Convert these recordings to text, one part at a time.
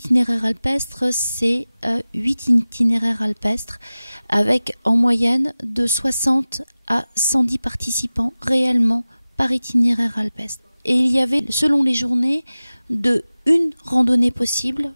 itinéraires alpestres, c'est 8 itinéraires alpestres avec en moyenne de 60 à 110 participants réellement par itinéraire alpestre. Et il y avait, selon les journées, de 1 randonnée possible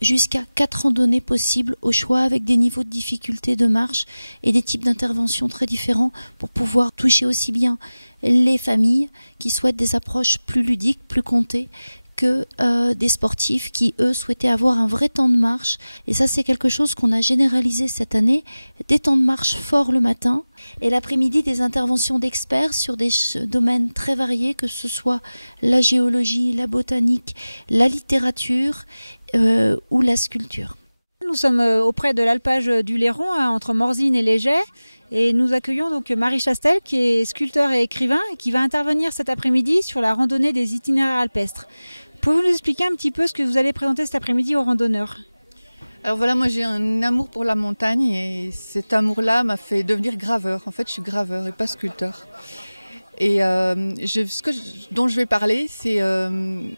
jusqu'à 4 randonnées possibles au choix, avec des niveaux de difficulté de marche et des types d'interventions très différents pour pouvoir toucher aussi bien les familles qui souhaitent des approches plus ludiques, plus comptées, que des sportifs qui, eux, souhaitaient avoir un vrai temps de marche. Et ça, c'est quelque chose qu'on a généralisé cette année, des temps de marche forts le matin, et l'après-midi, des interventions d'experts sur des domaines très variés, que ce soit la géologie, la botanique, la littérature ou la sculpture. Nous sommes auprès de l'alpage du Léron, entre Morzine et Léger, et nous accueillons donc Marie Chastel, qui est sculpteur et écrivain, et qui va intervenir cet après-midi sur la randonnée des itinéraires alpestres. Pouvez-vous nous expliquer un petit peu ce que vous allez présenter cet après-midi aux randonneurs ? Alors voilà, moi j'ai un amour pour la montagne, et cet amour-là m'a fait devenir graveur. En fait, je suis graveur et pas sculpteur. Et dont je vais parler, c'est une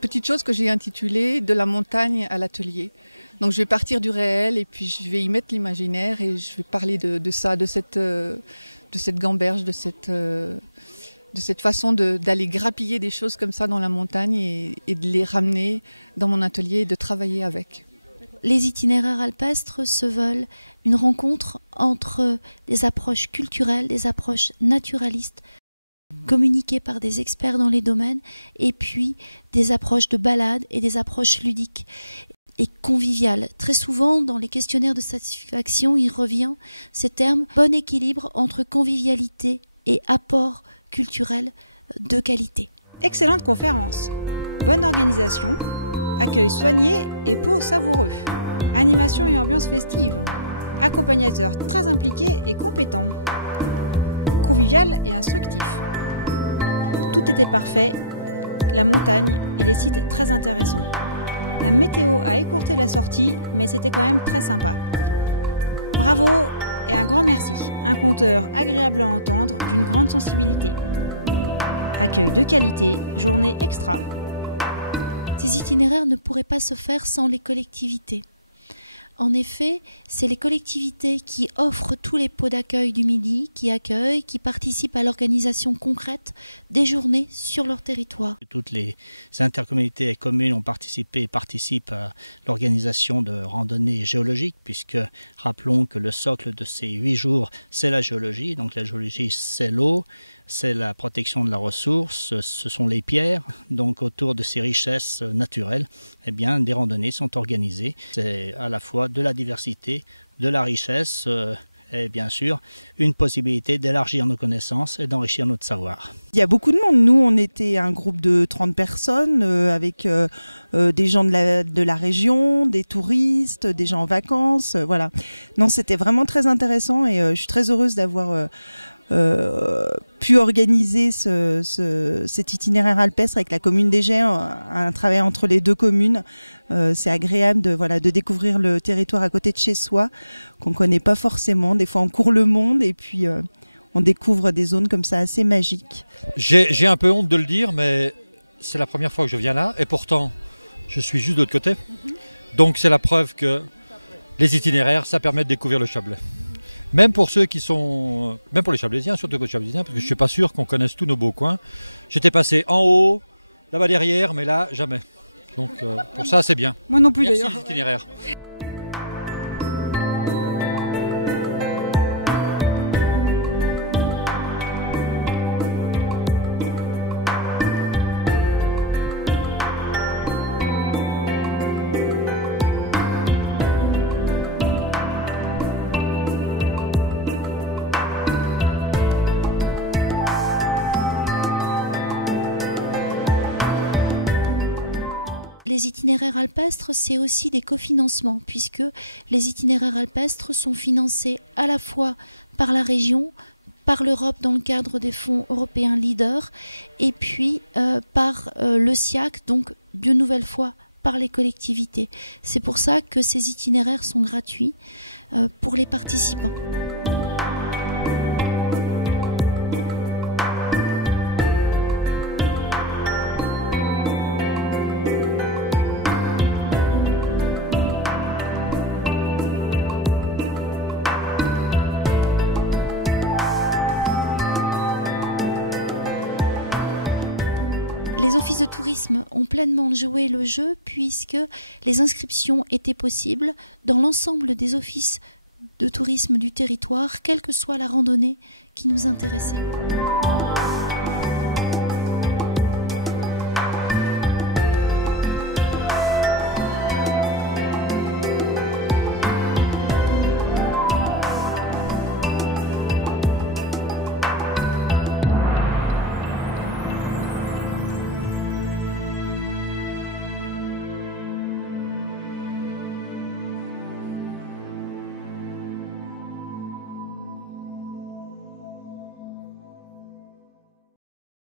petite chose que j'ai intitulée « De la montagne à l'atelier ». Donc je vais partir du réel et puis je vais y mettre l'imaginaire, et je vais parler de ça, de cette gamberge, de cette façon d'aller grappiller des choses comme ça dans la montagne et de les ramener dans mon atelier et de travailler avec. Les itinéraires alpestres se veulent une rencontre entre des approches culturelles, des approches naturalistes, communiquées par des experts dans les domaines, et puis des approches de balade et des approches ludiques et conviviales. Très souvent, dans les questionnaires de satisfaction, il revient ces termes « bon équilibre entre convivialité et apport culturel de qualité ». Excellente conférence. Bonne organisation, accueil soigné et pot savoureux. Animation et ambiance festive. Accompagnateur très impliqué et compétent. Convivial et instructif. Tout était parfait, la montagne et les sites très intéressants. La météo a écourté la sortie, mais c'était quand même très sympa. Bravo et un grand merci. Un conteur agréable à entendre, d'une grande sensibilité. Accueil de qualité, journée extra. Ces itinéraires ne pourraient pas se faire sans les collectivités. En effet, c'est les collectivités qui offrent tous les pots d'accueil du Midi, qui accueillent, qui participent à l'organisation concrète des journées sur leur territoire. Toutes les intercommunalités et communes ont participé et participent à l'organisation de randonnées géologiques, puisque rappelons que le socle de ces 8 jours, c'est la géologie. Donc la géologie, c'est l'eau, c'est la protection de la ressource, ce sont les pierres. Donc autour de ces richesses naturelles, eh bien, des randonnées sont organisées. C'est à la fois de la diversité, de la richesse et bien sûr une possibilité d'élargir nos connaissances et d'enrichir notre savoir. Il y a beaucoup de monde. Nous, on était un groupe de 30 personnes avec des gens de la région, des touristes, des gens en vacances. Voilà. Non, c'était vraiment très intéressant, et je suis très heureuse d'avoir pu organiser cet itinéraire alpestre avec la commune d'Égers, un travail entre les deux communes. C'est agréable de découvrir le territoire à côté de chez soi, qu'on ne connaît pas forcément. Des fois on court le monde et puis on découvre des zones comme ça assez magiques. J'ai un peu honte de le dire, mais c'est la première fois que je viens là, et pourtant je suis juste de l'autre côté. Donc c'est la preuve que les itinéraires, ça permet de découvrir le Chablais. Même pour ceux qui sont, même pour les Chablaisiens, surtout pour les Chablaisiens, parce que je ne suis pas sûr qu'on connaisse tous nos beaux coins. J'étais passé en haut, là-bas derrière, mais là, jamais. Donc pour ça, c'est bien. Moi non plus. Merci d'ailleurs. l'itinéraire. Les itinéraires alpestres, c'est aussi des cofinancements, puisque les itinéraires alpestres sont financés à la fois par la région, par l'Europe dans le cadre des fonds européens Leader, et puis par le SIAC, donc d'une nouvelle fois par les collectivités. C'est pour ça que ces itinéraires sont gratuits pour les participants. Les offices de tourisme ont pleinement joué le jeu puisque les inscriptions étaient possibles dans l'ensemble des offices de tourisme du territoire, quelle que soit la randonnée qui nous intéressait.